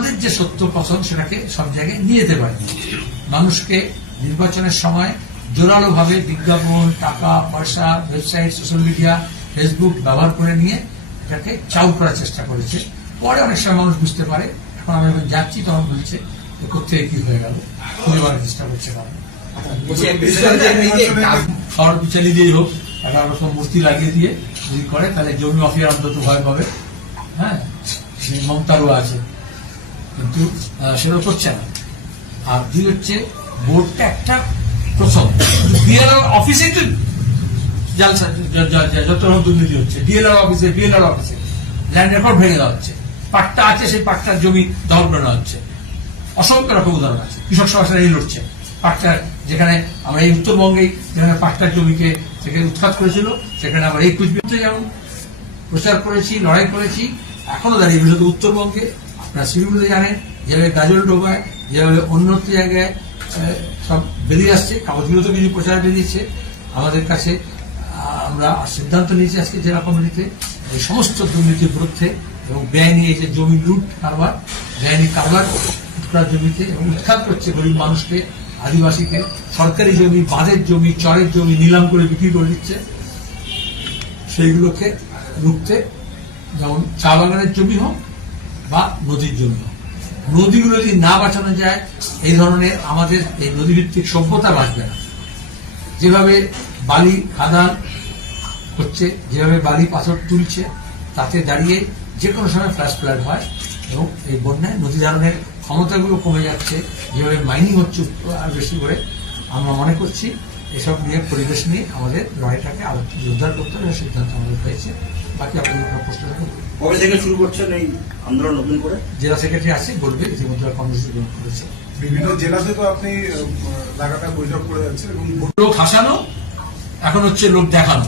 আমাদের যে সত্য পছন্দ সেটাকে সব জায়গায় নিয়ে যেতে পারি। মানুষকে নির্বাচনের সময় জোরালো ভাবে বিজ্ঞাপন, টাকা, পয়সা ওয়েবসাইট সোশ্যাল মিডিয়া ফেসবুক ব্যবহার করে নিয়ে এটাকে চাউ করার চেষ্টা করেছে। পরে অনেক সময় মানুষ বুঝতে পারে, এখন আমি যখন যাচ্ছি তখন বলছে যে কোথেকে কি হয়ে গেল? পাওয়ার চেষ্টা করছে কারণ খাওয়ার দিয়েই হোক একটা রকম মূর্তি লাগিয়ে দিয়ে যদি করে, তাহলে জমি মাফিয়া অন্তত ভয় পাবে। হ্যাঁ মমতারও আছে। কিন্তু সেটা করছে না। আর দুই হচ্ছে বোর্ডটা একটা প্রথম। অফিসেই তো যত রকম দুর্নীতি হচ্ছে অফিসে অফিসে, ল্যান্ড রেকর্ড ভেঙে দেওয়া হচ্ছে। পাট্টা আছে, সেই পাট্টার জমি দখল করে নেওয়া হচ্ছে। অসংখ্য রকম উদাহরণ আছে। কৃষক সভা সেটা লড়ছে। পাট্টার যেখানে আমরা এই উত্তরবঙ্গেই যেখানে পাট্টার জমিকে সেখানে উৎখাত করেছিল, সেখানে আমরা এই কুচবিহারতে যেমন প্রচার করেছি, লড়াই করেছি, এখনও দাঁড়িয়ে বিশেষত উত্তরবঙ্গে। আপনারা শিলিগুড়িতে জানেন, যেভাবে গাজল ডোবায়, যেভাবে অন্যত্র জায়গায় সব বেরিয়ে আসছে, কাগজগুলো তো কিছু প্রচার বেরিয়েছে। আমাদের কাছে আমরা সিদ্ধান্ত নিয়েছি আজকে জেলা কমিটিতে এই সমস্ত দুর্নীতির বিরুদ্ধে এবং বেআইনি এই যে জমি লুট কারবার বেআইনি কারবার টুকরা জমিতে এবং উৎখাত করছে গরিব মানুষকে, আদিবাসীকে, সরকারি জমি, বাঁধের জমি, চরের জমি, নিলাম করে বিক্রি করে দিচ্ছে। সেইগুলোকে রুখতে যেমন চা বাগানের জমি হোক বা নদীর জন্য। নদীগুলো যদি না বাঁচানো যায়, এই ধরনের আমাদের এই নদীভিত্তিক সভ্যতা বাঁচবে না। যেভাবে বালি খাদান হচ্ছে, যেভাবে বালি পাথর তুলছে, তাতে দাঁড়িয়ে যে কোনো সময় ফ্ল্যাশ ফ্লাড হয় এবং এই বন্যায় নদী ধারণের ক্ষমতাগুলো কমে যাচ্ছে। যেভাবে মাইনিং হচ্ছে আর বেশি করে, আমরা মনে করছি এসব নিয়ে পরিবেশ নিয়ে আমাদের লড়াইটাকে আরও জোরদার করতে হবে, সিদ্ধান্ত আমাদের হয়েছে। বাকি আপনাদের প্রশ্ন কবে থেকে শুরু করছেন এই আন্দোলন নতুন করে? জেলা সেক্রেটারি আছে বলবে ইতিমধ্যে কর্মসূচি গ্রহণ করেছে। বিভিন্ন জেলাতে তো আপনি লাগাতার বৈঠক করে যাচ্ছেন এবং লোক হাসানো এখন হচ্ছে লোক দেখানো।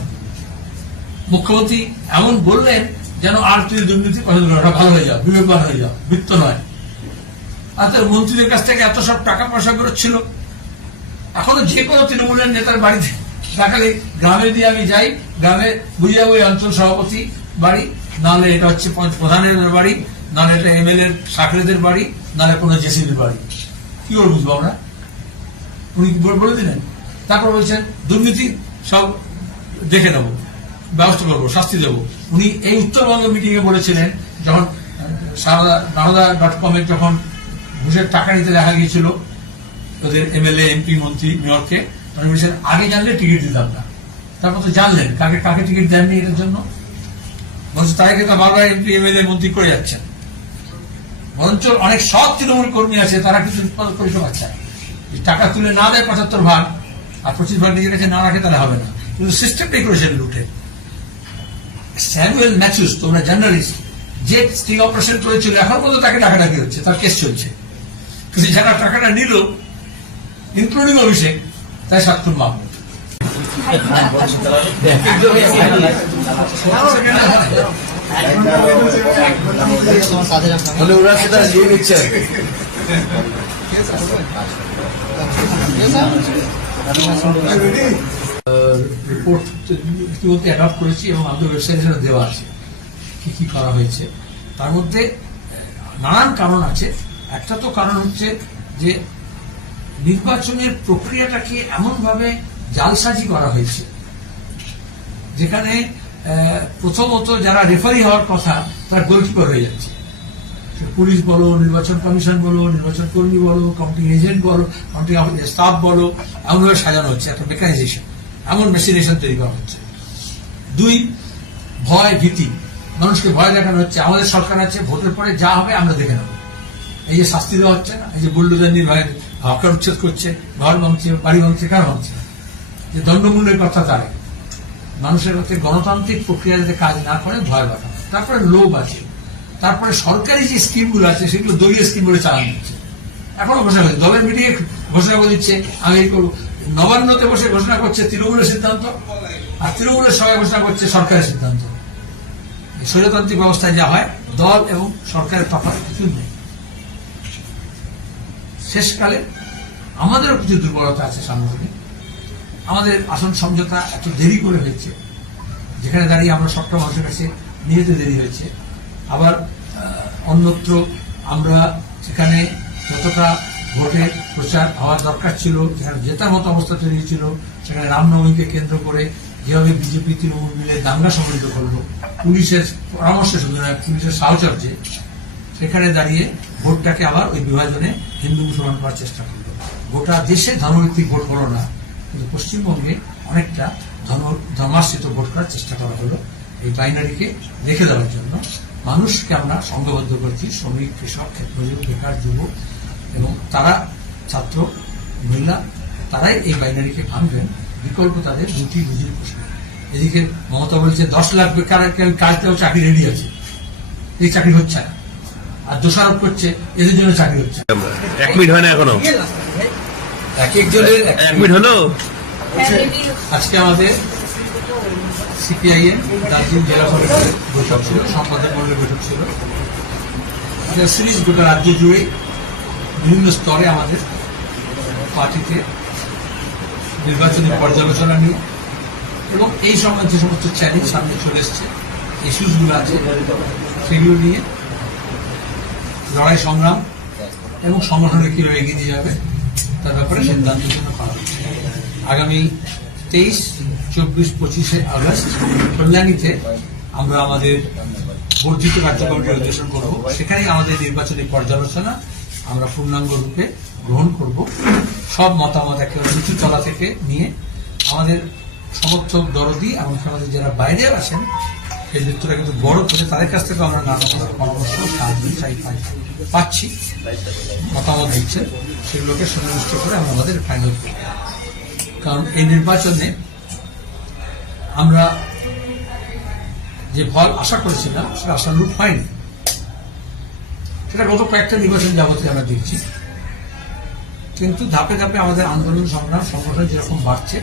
মুখ্যমন্ত্রী এমন বললেন যেন আর তুই দুর্নীতি পছন্দ ওটা ভালো হয়ে যাও বিবেকবান হয়ে যাও বৃত্ত নয়। আর মন্ত্রীদের কাছ থেকে এত সব টাকা পয়সা বেরোচ্ছিল। এখনও যে কোনো তৃণমূলের নেতার বাড়িতে দেখালে গ্রামে দিয়ে আমি যাই, গ্রামে বুঝে যাব এই অঞ্চল সভাপতি বাড়ি, নাহলে এটা হচ্ছে প্রধানের বাড়ি, নাহলে এটা এমএলএ সাকরেদের বাড়ি, নাহলে কোনো জেসিবির বাড়ি। কি করে বুঝব আমরা? উনি বলে- দিলেন? তারপর বলছেন, দুর্নীতি সব দেখে নেব, ব্যবস্থা করব, শাস্তি দেবো। উনি এই উত্তরবঙ্গ মিটিং এ বলেছিলেন, যখন সারদা, নারদা ডট কমে যখন ঘুষের টাকা নিতে দেখা গিয়েছিল, ওদের এমএলএ, এমপি, মন্ত্রী, মেয়রকে উনি বলছেন আগে জানলে টিকিট দিতাম না। তারপর তো জানলেন, কাকে কাকে টিকিট দেননি এটার জন্য? বলছে, তাই কিন্তু বারবার এমপি এমএলএ মন্ত্রী করে যাচ্ছেন। বরঞ্চ অনেক সৎ তৃণমূল কর্মী আছে, তারা কিছু উৎপাদন চায়। এই টাকা তুলে না দেয় পঁচাত্তর ভাগ, আর পঁচিশ ভাগ নিজের কাছে না রাখে তাহলে হবে না। কিন্তু সিস্টেমটাই করেছেন লুটে স্যামুয়েল ম্যাথিউস, তোমরা জার্নালিস্ট, যে স্টিং অপারেশন করেছিল, এখন পর্যন্ত তাকে ডাকাডাকি হচ্ছে, তার কেস চলছে। কিন্তু যারা টাকাটা নিল ইনক্লুডিং অভিষেক সাতক্ষণ মানে ওরা সেটা নিয়ে নিচ্ছে রিপোর্ট ইতিমধ্যে অ্যাডপ্ট করেছি এবং আমাদের ওয়েবসাইটে সেটা দেওয়া আছে কি কি করা হয়েছে। তার মধ্যে নানান কারণ আছে। একটা তো কারণ হচ্ছে যে নির্বাচনের প্রক্রিয়াটাকে এমনভাবে জালসাজি করা হয়েছে, যেখানে প্রথমত যারা রেফারি হওয়ার কথা, তারা গোলকিপার হয়ে যাচ্ছে। পুলিশ বলো, নির্বাচন কমিশন বলো, নির্বাচন কর্মী বলো কাউন্টিং এজেন্ট বলো কাউন্টিং স্টাফ বলো, এমনভাবে সাজানো হচ্ছে, একটা মেকানাইজেশন এমন মেশিনেশন তৈরি করা হচ্ছে। দুই, ভয় ভীতি, মানুষকে ভয় দেখানো হচ্ছে, আমাদের সরকার আছে, ভোটের পরে যা হবে আমরা দেখে নেব। এই যে শাস্তি দেওয়া হচ্ছে না, এই যে বুল্ডোজার নিয়ে হকার উচ্ছেদ করছে ঘর ভাঙছে বাড়ি ভাঙছে কেন ভাঙছে যে দণ্ডমূল্যের কথা তারে। মানুষের কাছে গণতান্ত্রিক প্রক্রিয়া যাতে কাজ না করে, ভয় দেখানো তারপরে লোভ আছে। তারপরে সরকারি যে স্কিমগুলো আছে, সেগুলো দলীয় স্কিম বলে চালানো হচ্ছে। এখনও ঘোষণা করছে দলের মিটিংয়ে ঘোষণা করে দিচ্ছে, আমি এই করব। নবান্নতে বসে ঘোষণা করছে তৃণমূলের সিদ্ধান্ত, আর তৃণমূলের সবাই ঘোষণা করছে সরকারের সিদ্ধান্ত। স্বৈরতান্ত্রিক ব্যবস্থায় যা হয়, দল এবং সরকারের তফাৎ কিছু নেই। শেষকালে আমাদেরও কিছু দুর্বলতা আছে সাংগঠনিক আমাদের আসন সমঝোতা এত দেরি করে হয়েছে, যেখানে দাঁড়িয়ে আমরা সবটা মানুষের কাছে নিয়ে যেতে দেরি হয়েছে। আবার অন্যত্র আমরা সেখানে যতটা ভোটের প্রচার হওয়ার দরকার ছিল, যেখানে জেতার মতো অবস্থা তৈরি ছিল সেখানে রামনবমীকে কেন্দ্র করে যেভাবে বিজেপি, তৃণমূল মিলে দাঙ্গা সংগঠিত করল, পুলিশের পরামর্শে শুধু পুলিশের সাহচর্যে সেখানে দাঁড়িয়ে ভোটটাকে আবার ওই বিভাজনে হিন্দু মুসলমান করার চেষ্টা করল। গোটা দেশে ধর্মভিত্তিক ভোট হলো না, কিন্তু পশ্চিমবঙ্গে অনেকটা ধর্ম, ধর্মাশ্রিত ভোট করার চেষ্টা করা হলো এই বাইনারিকে রেখে দেওয়ার জন্য। মানুষকে আমরা সংঘবদ্ধ করছি, শ্রমিক, কৃষক ক্ষেত্রযুগ বেকার, যুবক এবং তারা, ছাত্র, মহিলা, তারাই এই বাইনারিকে ভাঙবেন। বিকল্প তাদের দুটি রুজির প্রশ্ন। এদিকে মমতা বলছে, দশ লাখ বেকার কাজ দেওয়া চাকরি রেডি আছে। এই চাকরি হচ্ছে না। আর দোষারোপ করছে এদের জন্য চাকরি হচ্ছে। এক মিনিট হয় না এখনও? এক একজনের এক- মিনিট হলো? আজকে আমাদের সিপিআইএম দার্জিলিং জেলা কমিটির বৈঠক ছিল সম্পাদক মন্ডলের বৈঠক ছিল। এটা সিরিজ গোটা রাজ্য জুড়ে বিভিন্ন স্তরে আমাদের পার্টিতে নির্বাচনী পর্যালোচনা নিয়ে এবং এই সময় যে সমস্ত চ্যালেঞ্জ সামনে চলে এসছে ইস্যুসগুলো আছে সেগুলো নিয়ে লড়াই, সংগ্রাম এবং সংগঠনে কীভাবে এগিয়ে নিয়ে যাবে, তার ব্যাপারে সিদ্ধান্ত জন্য করা হচ্ছে আগামী তেইশ, চব্বিশ, পঁচিশে আগস্ট কল্যাণীতে আমরা আমাদের বর্ধিত কার্যক্রমটি অধিবেশন করব। সেখানেই আমাদের নির্বাচনী পর্যালোচনা আমরা পূর্ণাঙ্গ রূপে গ্রহণ করব। সব মতামত একেবারে নিচু তলা থেকে নিয়ে আমাদের সমর্থক দরদি এমনকি আমাদের যারা বাইরে আছেন এই বৃত্তটা কিন্তু বড় করে তাদের কাছ থেকে আমরা নানা রকমের পরামর্শ, সাহায্য চাই পাই, পাচ্ছি, মতামত দিচ্ছেন সেগুলোকে সন্তুষ্ট করে আমরা আমাদের ফাইনাল করব। কারণ এই নির্বাচনে আমরা যে ফল আশা করেছিলাম, সেটা আশানুরূপ হয়নি। সেটা গত কয়েকটা নির্বাচন যাবতীয় আমরা দেখছি। কিন্তু ধাপে ধাপে আমাদের আন্দোলন, সংগ্রাম, সংগঠন যেরকম বাড়ছে,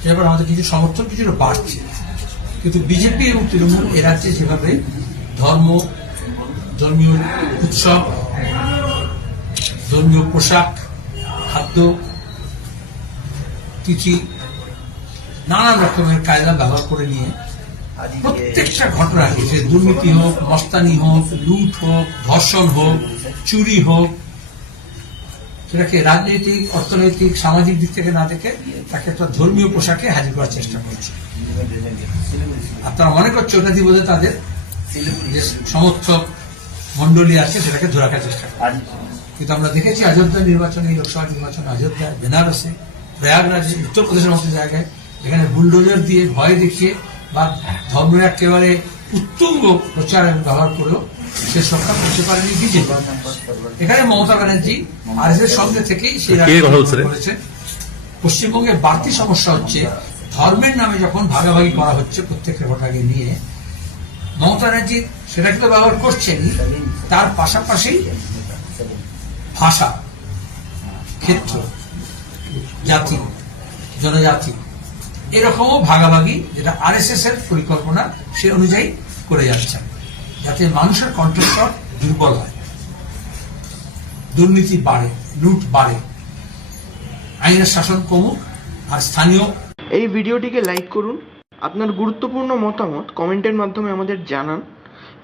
সেরকম আমাদের কিছু সমর্থন কিছুটা বাড়ছে। কিন্তু বিজেপি এবং তৃণমূল এ রাজ্যে যেভাবে ধর্ম, ধর্মীয় উৎসব, ধর্মীয় পোশাক, খাদ্য, তিথি, নানান রকমের কায়দা ব্যবহার করে নিয়ে প্রত্যেকটা ঘটনা সে দুর্নীতি হোক, মস্তানি হোক, লুট হোক, ধর্ষণ হোক, চুরি হোক সেটাকে রাজনৈতিক, অর্থনৈতিক, সামাজিক দিক থেকে না দেখে তাকে একটা ধর্মীয় পোশাকে হাজির করার চেষ্টা করছে। আপনারা মনে করছে ওটা দিয়ে বোধহয় তাদের যে সমর্থক মন্ডলী আছে সেটাকে ধরে রাখার চেষ্টা করে কিন্তু আমরা দেখেছি অযোধ্যা নির্বাচনে, লোকসভা নির্বাচন, অযোধ্যা, বেনারসে, প্রয়াগরাজে, উত্তরপ্রদেশের মতো জায়গায় এখানে বুলডোজার দিয়ে ভয় দেখিয়ে বা ধর্মের একেবারে উত্তুঙ্গ প্রচার ব্যবহার করেও সে সরকার করতে পারেনি বিজেপি। এখানে মমতা ব্যানার্জি আর এর সঙ্গে থেকেই? করেছেন পশ্চিমবঙ্গের বাড়তি সমস্যা হচ্ছে ধর্মের নামে যখন ভাগাভাগি করা হচ্ছে প্রত্যেকের ভোটাকে নিয়ে মমতা ব্যানার্জি সেটাকে তো ব্যবহার করছেনই তার পাশাপাশি ভাষা ক্ষেত্র জাতি জনজাতি এরকমও ভাগাভাগি যেটা আরএসএস এর পরিকল্পনা সে অনুযায়ী করে যাচ্ছেন যাতে মানুষের কণ্ঠস্বর দুর্বল হয়। দুর্নীতি বাড়ে, লুট বাড়ে। আইনের শাসন কমুক আর স্থানীয় এই ভিডিওটিকে লাইক করুন, আপনার গুরুত্বপূর্ণ মতামত কমেন্টের মাধ্যমে আমাদের জানান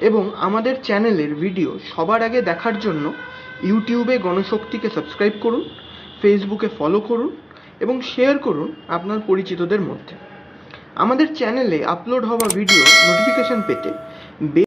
এবং আমাদের চ্যানেলের ভিডিও সবার আগে দেখার জন্য ইউটিউবে গণশক্তিকে সাবস্ক্রাইব করুন, ফেসবুকে ফলো করুন এবং শেয়ার করুন আপনার পরিচিতদের মধ্যে। আমাদের চ্যানেলে আপলোড হওয়া ভিডিও নোটিফিকেশন পেতে